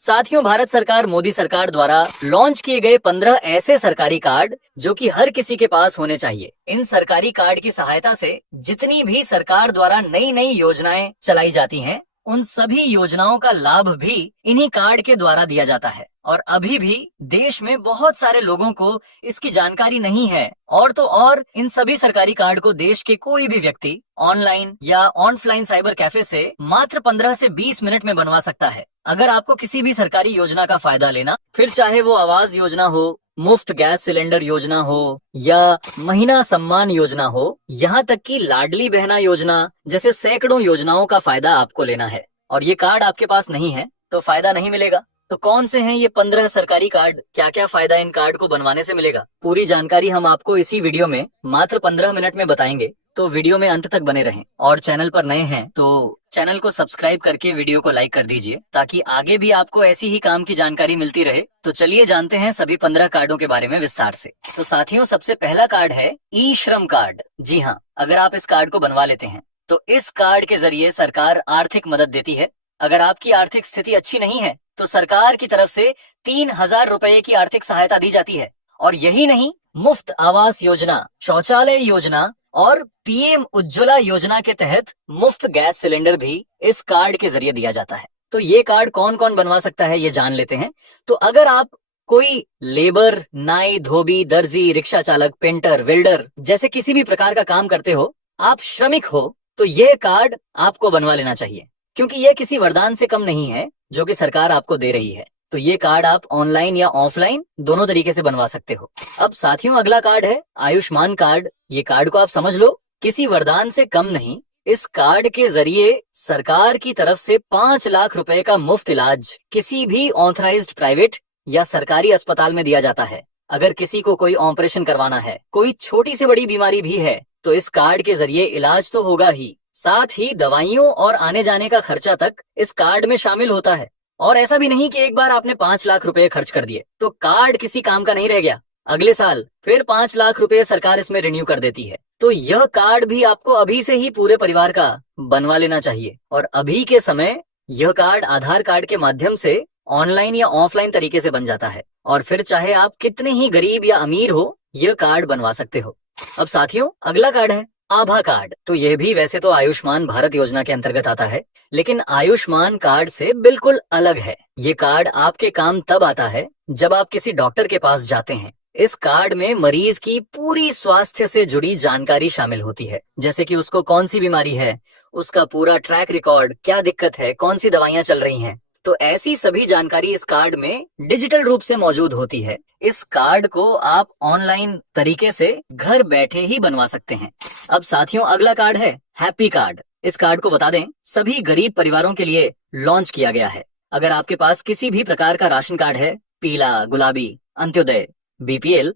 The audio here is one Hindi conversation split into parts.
साथियों, भारत सरकार मोदी सरकार द्वारा लॉन्च किए गए 15 ऐसे सरकारी कार्ड जो कि हर किसी के पास होने चाहिए। इन सरकारी कार्ड की सहायता से जितनी भी सरकार द्वारा नई नई योजनाएं चलाई जाती हैं, उन सभी योजनाओं का लाभ भी इन्हीं कार्ड के द्वारा दिया जाता है। और अभी भी देश में बहुत सारे लोगों को इसकी जानकारी नहीं है। और तो और इन सभी सरकारी कार्ड को देश के कोई भी व्यक्ति ऑनलाइन या ऑफलाइन साइबर कैफे से मात्र 15 से 20 मिनट में बनवा सकता है। अगर आपको किसी भी सरकारी योजना का फायदा लेना, फिर चाहे वो आवास योजना हो, मुफ्त गैस सिलेंडर योजना हो या महीना सम्मान योजना हो, यहाँ तक कि लाडली बहना योजना जैसे सैकड़ों योजनाओं का फायदा आपको लेना है और ये कार्ड आपके पास नहीं है तो फायदा नहीं मिलेगा। तो कौन से हैं ये 15 सरकारी कार्ड, क्या क्या फायदा इन कार्ड को बनवाने से मिलेगा, पूरी जानकारी हम आपको इसी वीडियो में मात्र 15 मिनट में बताएंगे। तो वीडियो में अंत तक बने रहें और चैनल पर नए हैं तो चैनल को सब्सक्राइब करके वीडियो को लाइक कर दीजिए ताकि आगे भी आपको ऐसी ही काम की जानकारी मिलती रहे। तो चलिए जानते हैं सभी 15 कार्डों के बारे में विस्तार से। तो साथियों, सबसे पहला कार्ड है ई श्रम कार्ड। जी हाँ, अगर आप इस कार्ड को बनवा लेते हैं तो इस कार्ड के जरिए सरकार आर्थिक मदद देती है। अगर आपकी आर्थिक स्थिति अच्छी नहीं है तो सरकार की तरफ से 3000 रुपए की आर्थिक सहायता दी जाती है। और यही नहीं, मुफ्त आवास योजना, शौचालय योजना और पीएम उज्ज्वला योजना के तहत मुफ्त गैस सिलेंडर भी इस कार्ड के जरिए दिया जाता है। तो ये कार्ड कौन कौन बनवा सकता है ये जान लेते हैं। तो अगर आप कोई लेबर, नाई, धोबी, दर्जी, रिक्शा चालक, पेंटर, वेल्डर जैसे किसी भी प्रकार का काम करते हो, आप श्रमिक हो, तो यह कार्ड आपको बनवा लेना चाहिए क्योंकि यह किसी वरदान से कम नहीं है जो कि सरकार आपको दे रही है। तो ये कार्ड आप ऑनलाइन या ऑफलाइन दोनों तरीके से बनवा सकते हो। अब साथियों, अगला कार्ड है आयुष्मान कार्ड। ये कार्ड को आप समझ लो, किसी वरदान से कम नहीं। इस कार्ड के जरिए सरकार की तरफ से 5 लाख रुपए का मुफ्त इलाज किसी भी ऑथराइज्ड प्राइवेट या सरकारी अस्पताल में दिया जाता है। अगर किसी को कोई ऑपरेशन करवाना है, कोई छोटी से बड़ी बीमारी भी है, तो इस कार्ड के जरिए इलाज तो होगा ही, साथ ही दवाइयों और आने जाने का खर्चा तक इस कार्ड में शामिल होता है। और ऐसा भी नहीं कि एक बार आपने 5 लाख रुपए खर्च कर दिए तो कार्ड किसी काम का नहीं रह गया। अगले साल फिर 5 लाख रुपए सरकार इसमें रिन्यू कर देती है। तो यह कार्ड भी आपको अभी से ही पूरे परिवार का बनवा लेना चाहिए। और अभी के समय यह कार्ड आधार कार्ड के माध्यम से ऑनलाइन या ऑफलाइन तरीके से बन जाता है और फिर चाहे आप कितने ही गरीब या अमीर हो, यह कार्ड बनवा सकते हो। अब साथियों, अगला कार्ड है आभा कार्ड। तो यह भी वैसे तो आयुष्मान भारत योजना के अंतर्गत आता है, लेकिन आयुष्मान कार्ड से बिल्कुल अलग है। ये कार्ड आपके काम तब आता है जब आप किसी डॉक्टर के पास जाते हैं। इस कार्ड में मरीज की पूरी स्वास्थ्य से जुड़ी जानकारी शामिल होती है, जैसे कि उसको कौन सी बीमारी है, उसका पूरा ट्रैक रिकॉर्ड, क्या दिक्कत है, कौन सी दवाइयां चल रही हैं। तो ऐसी सभी जानकारी इस कार्ड में डिजिटल रूप से मौजूद होती है। इस कार्ड को आप ऑनलाइन तरीके से घर बैठे ही बनवा सकते हैं। अब साथियों, अगला कार्ड है हैप्पी कार्ड। इस कार्ड को बता दें, सभी गरीब परिवारों के लिए लॉन्च किया गया है। अगर आपके पास किसी भी प्रकार का राशन कार्ड है, पीला, गुलाबी, अंत्योदय, बीपीएल,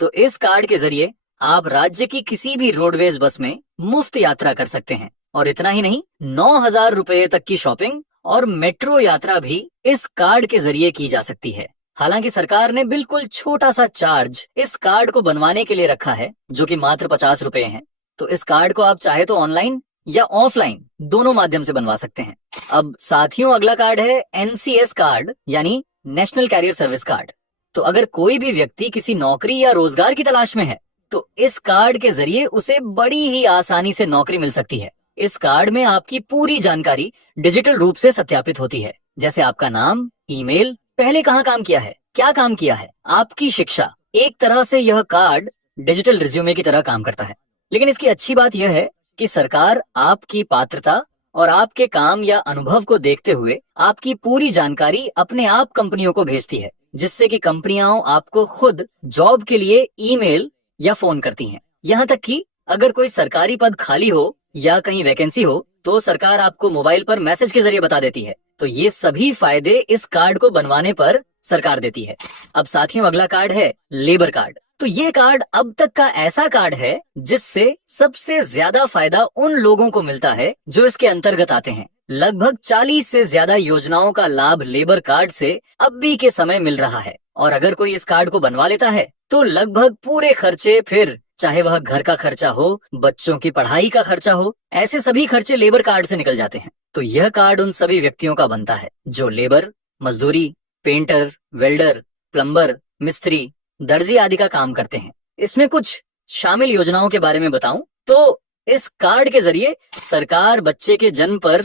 तो इस कार्ड के जरिए आप राज्य की किसी भी रोडवेज बस में मुफ्त यात्रा कर सकते हैं। और इतना ही नहीं, 9000 रुपए तक की शॉपिंग और मेट्रो यात्रा भी इस कार्ड के जरिए की जा सकती है। हालांकि सरकार ने बिल्कुल छोटा सा चार्ज इस कार्ड को बनवाने के लिए रखा है, जो कि मात्र 50 रुपए है। तो इस कार्ड को आप चाहे तो ऑनलाइन या ऑफलाइन दोनों माध्यम से बनवा सकते हैं। अब साथियों, अगला कार्ड है एनसीएस कार्ड, यानी नेशनल कैरियर सर्विस कार्ड। तो अगर कोई भी व्यक्ति किसी नौकरी या रोजगार की तलाश में है तो इस कार्ड के जरिए उसे बड़ी ही आसानी से नौकरी मिल सकती है। इस कार्ड में आपकी पूरी जानकारी डिजिटल रूप से सत्यापित होती है, जैसे आपका नाम, ईमेल, पहले कहाँ काम किया है, क्या काम किया है, आपकी शिक्षा। एक तरह से यह कार्ड डिजिटल रिज्यूमे की तरह काम करता है। लेकिन इसकी अच्छी बात यह है कि सरकार आपकी पात्रता और आपके काम या अनुभव को देखते हुए आपकी पूरी जानकारी अपने आप कंपनियों को भेजती है, जिससे कि कंपनियां आपको खुद जॉब के लिए ईमेल या फोन करती हैं। यहाँ तक कि अगर कोई सरकारी पद खाली हो या कहीं वैकेंसी हो तो सरकार आपको मोबाइल पर मैसेज के जरिए बता देती है। तो ये सभी फायदे इस कार्ड को बनवाने पर सरकार देती है। अब साथियों, अगला कार्ड है लेबर कार्ड। तो ये कार्ड अब तक का ऐसा कार्ड है जिससे सबसे ज्यादा फायदा उन लोगों को मिलता है जो इसके अंतर्गत आते हैं। लगभग 40 से ज्यादा योजनाओं का लाभ लेबर कार्ड से अब भी के समय मिल रहा है। और अगर कोई इस कार्ड को बनवा लेता है तो लगभग पूरे खर्चे, फिर चाहे वह घर का खर्चा हो, बच्चों की पढ़ाई का खर्चा हो, ऐसे सभी खर्चे लेबर कार्ड से निकल जाते हैं। तो यह कार्ड उन सभी व्यक्तियों का बनता है जो लेबर, मजदूरी, पेंटर, वेल्डर, प्लम्बर, मिस्त्री, दर्जी आदि का काम करते हैं। इसमें कुछ शामिल योजनाओं के बारे में बताऊं तो इस कार्ड के जरिए सरकार बच्चे के जन्म पर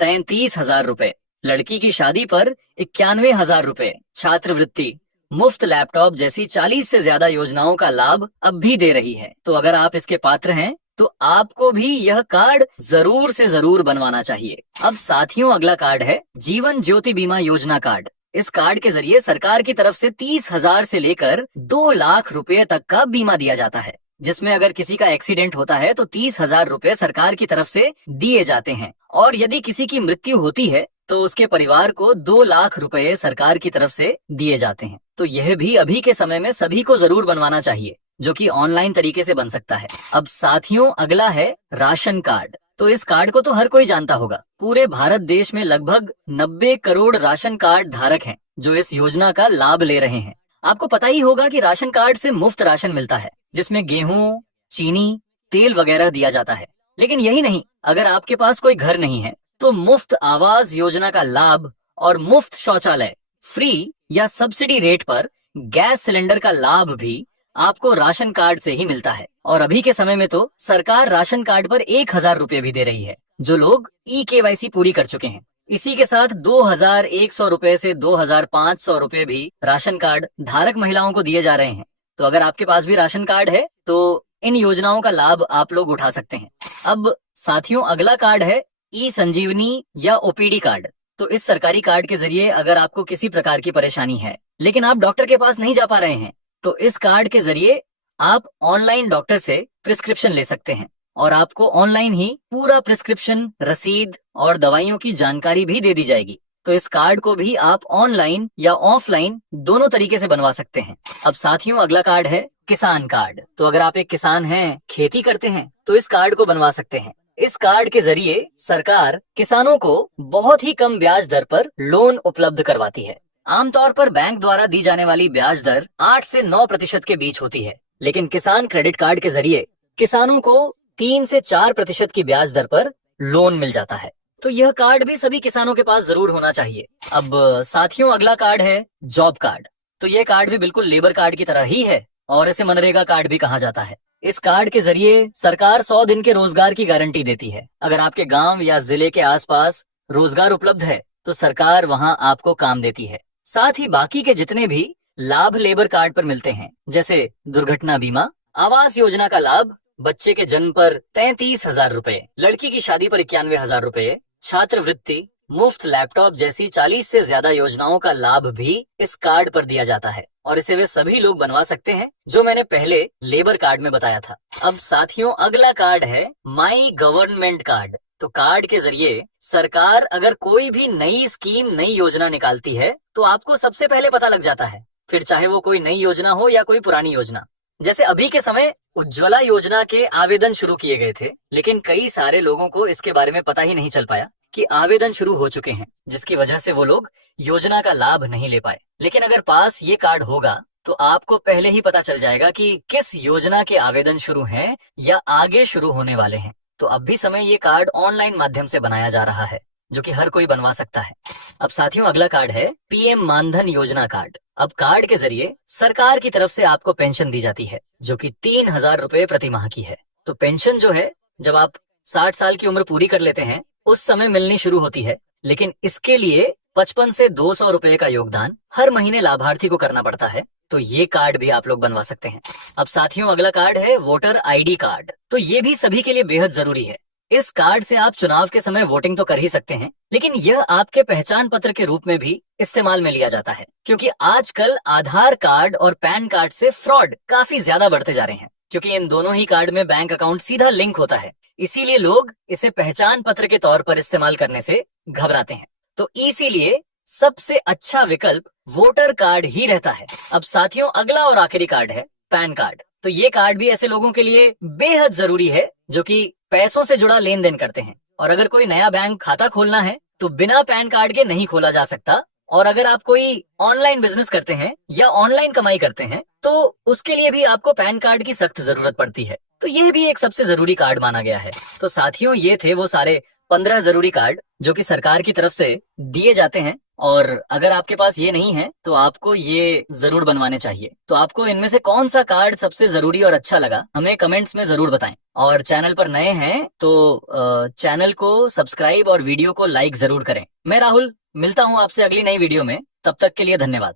33,000 रुपए, लड़की की शादी पर 91,000 रुपए, छात्रवृत्ति, मुफ्त लैपटॉप जैसी 40 से ज्यादा योजनाओं का लाभ अब भी दे रही है। तो अगर आप इसके पात्र हैं तो आपको भी यह कार्ड जरूर से जरूर बनवाना चाहिए। अब साथियों अगला कार्ड है जीवन ज्योति बीमा योजना कार्ड। इस कार्ड के जरिए सरकार की तरफ से 30,000 से लेकर 2 लाख रुपए तक का बीमा दिया जाता है, जिसमें अगर किसी का एक्सीडेंट होता है तो 30,000 रुपए सरकार की तरफ से दिए जाते हैं, और यदि किसी की मृत्यु होती है तो उसके परिवार को 2 लाख रुपए सरकार की तरफ से दिए जाते हैं। तो यह भी अभी के समय में सभी को जरूर बनवाना चाहिए, जो कि ऑनलाइन तरीके से बन सकता है। अब साथियों अगला है राशन कार्ड। तो इस कार्ड को तो हर कोई जानता होगा। पूरे भारत देश में लगभग 90 करोड़ राशन कार्ड धारक हैं जो इस योजना का लाभ ले रहे हैं। आपको पता ही होगा कि राशन कार्ड से मुफ्त राशन मिलता है, जिसमें गेहूं, चीनी, तेल वगैरह दिया जाता है। लेकिन यही नहीं, अगर आपके पास कोई घर नहीं है तो मुफ्त आवास योजना का लाभ और मुफ्त शौचालय, फ्री या सब्सिडी रेट पर गैस सिलेंडर का लाभ भी आपको राशन कार्ड से ही मिलता है। और अभी के समय में तो सरकार राशन कार्ड पर 1,000 रुपए भी दे रही है जो लोग KYC पूरी कर चुके हैं। इसी के साथ 2,100 रुपए से 2,500 रुपए भी राशन कार्ड धारक महिलाओं को दिए जा रहे हैं। तो अगर आपके पास भी राशन कार्ड है तो इन योजनाओं का लाभ आप लोग उठा सकते हैं। अब साथियों अगला कार्ड है E-संजीवनी या OPD कार्ड। तो इस सरकारी कार्ड के जरिए अगर आपको किसी प्रकार की परेशानी है लेकिन आप डॉक्टर के पास नहीं जा पा रहे हैं तो इस कार्ड के जरिए आप ऑनलाइन डॉक्टर से प्रिस्क्रिप्शन ले सकते हैं, और आपको ऑनलाइन ही पूरा प्रिस्क्रिप्शन, रसीद और दवाइयों की जानकारी भी दे दी जाएगी। तो इस कार्ड को भी आप ऑनलाइन या ऑफलाइन दोनों तरीके से बनवा सकते हैं। अब साथियों अगला कार्ड है किसान कार्ड। तो अगर आप एक किसान हैं, खेती करते हैं, तो इस कार्ड को बनवा सकते हैं। इस कार्ड के जरिए सरकार किसानों को बहुत ही कम ब्याज दर पर लोन उपलब्ध करवाती है। आमतौर पर बैंक द्वारा दी जाने वाली ब्याज दर 8 से 9% के बीच होती है, लेकिन किसान क्रेडिट कार्ड के जरिए किसानों को 3 से 4% की ब्याज दर पर लोन मिल जाता है। तो यह कार्ड भी सभी किसानों के पास जरूर होना चाहिए। अब साथियों अगला कार्ड है जॉब कार्ड। तो यह कार्ड भी बिल्कुल लेबर कार्ड की तरह ही है और इसे मनरेगा कार्ड भी कहा जाता है। इस कार्ड के जरिए सरकार 100 दिन के रोजगार की गारंटी देती है। अगर आपके गांव या जिले के आसपास रोजगार उपलब्ध है तो सरकार वहां आपको काम देती है। साथ ही बाकी के जितने भी लाभ लेबर कार्ड पर मिलते हैं, जैसे दुर्घटना बीमा, आवास योजना का लाभ, बच्चे के जन्म पर 33,000 रुपए, लड़की की शादी पर 91,000 रुपए, छात्रवृत्ति, मुफ्त लैपटॉप जैसी 40 से ज्यादा योजनाओं का लाभ भी इस कार्ड पर दिया जाता है, और इसे वे सभी लोग बनवा सकते हैं जो मैंने पहले लेबर कार्ड में बताया था। अब साथियों अगला कार्ड है माई गवर्नमेंट कार्ड। तो कार्ड के जरिए सरकार अगर कोई भी नई स्कीम, नई योजना निकालती है तो आपको सबसे पहले पता लग जाता है, फिर चाहे वो कोई नई योजना हो या कोई पुरानी योजना। जैसे अभी के समय उज्ज्वला योजना के आवेदन शुरू किए गए थे, लेकिन कई सारे लोगों को इसके बारे में पता ही नहीं चल पाया कि आवेदन शुरू हो चुके हैं, जिसकी वजह से वो लोग योजना का लाभ नहीं ले पाए। लेकिन अगर पास ये कार्ड होगा तो आपको पहले ही पता चल जाएगा कि किस योजना के आवेदन शुरू हैं या आगे शुरू होने वाले हैं। तो अब भी समय ये कार्ड ऑनलाइन माध्यम से बनाया जा रहा है, जो कि हर कोई बनवा सकता है। अब साथियों अगला कार्ड है PM मानधन योजना कार्ड। अब कार्ड के जरिए सरकार की तरफ से आपको पेंशन दी जाती है, जो कि 3,000 रुपए प्रति माह की है। तो पेंशन जो है जब आप 60 साल की उम्र पूरी कर लेते हैं उस समय मिलनी शुरू होती है, लेकिन इसके लिए 55 से 200 रुपए का योगदान हर महीने लाभार्थी को करना पड़ता है। तो ये कार्ड भी आप लोग बनवा सकते हैं। अब साथियों अगला कार्ड है वोटर ID कार्ड। तो ये भी सभी के लिए बेहद जरूरी है। इस कार्ड से आप चुनाव के समय वोटिंग तो कर ही सकते हैं, लेकिन यह आपके पहचान पत्र के रूप में भी इस्तेमाल में लिया जाता है, क्योंकि आजकल आधार कार्ड और पैन कार्ड से फ्रॉड काफी ज्यादा बढ़ते जा रहे हैं, क्योंकि इन दोनों ही कार्ड में बैंक अकाउंट सीधा लिंक होता है। इसीलिए लोग इसे पहचान पत्र के तौर पर इस्तेमाल करने से घबराते हैं। तो इसीलिए सबसे अच्छा विकल्प वोटर कार्ड ही रहता है। अब साथियों अगला और आखिरी कार्ड है पैन कार्ड। तो ये कार्ड भी ऐसे लोगों के लिए बेहद जरूरी है जो कि पैसों से जुड़ा लेन देन करते हैं, और अगर कोई नया बैंक खाता खोलना है तो बिना पैन कार्ड के नहीं खोला जा सकता। और अगर आप कोई ऑनलाइन बिजनेस करते हैं या ऑनलाइन कमाई करते हैं तो उसके लिए भी आपको पैन कार्ड की सख्त जरूरत पड़ती है। तो यह भी एक सबसे जरूरी कार्ड माना गया है। तो साथियों ये थे वो सारे 15 जरूरी कार्ड जो कि सरकार की तरफ से दिए जाते हैं, और अगर आपके पास ये नहीं है तो आपको ये जरूर बनवाने चाहिए। तो आपको इनमें से कौन सा कार्ड सबसे जरूरी और अच्छा लगा, हमें कमेंट्स में जरूर बताएं। और चैनल पर नए हैं तो चैनल को सब्सक्राइब और वीडियो को लाइक जरूर करें। मैं राहुल मिलता हूं आपसे अगली नई वीडियो में, तब तक के लिए धन्यवाद।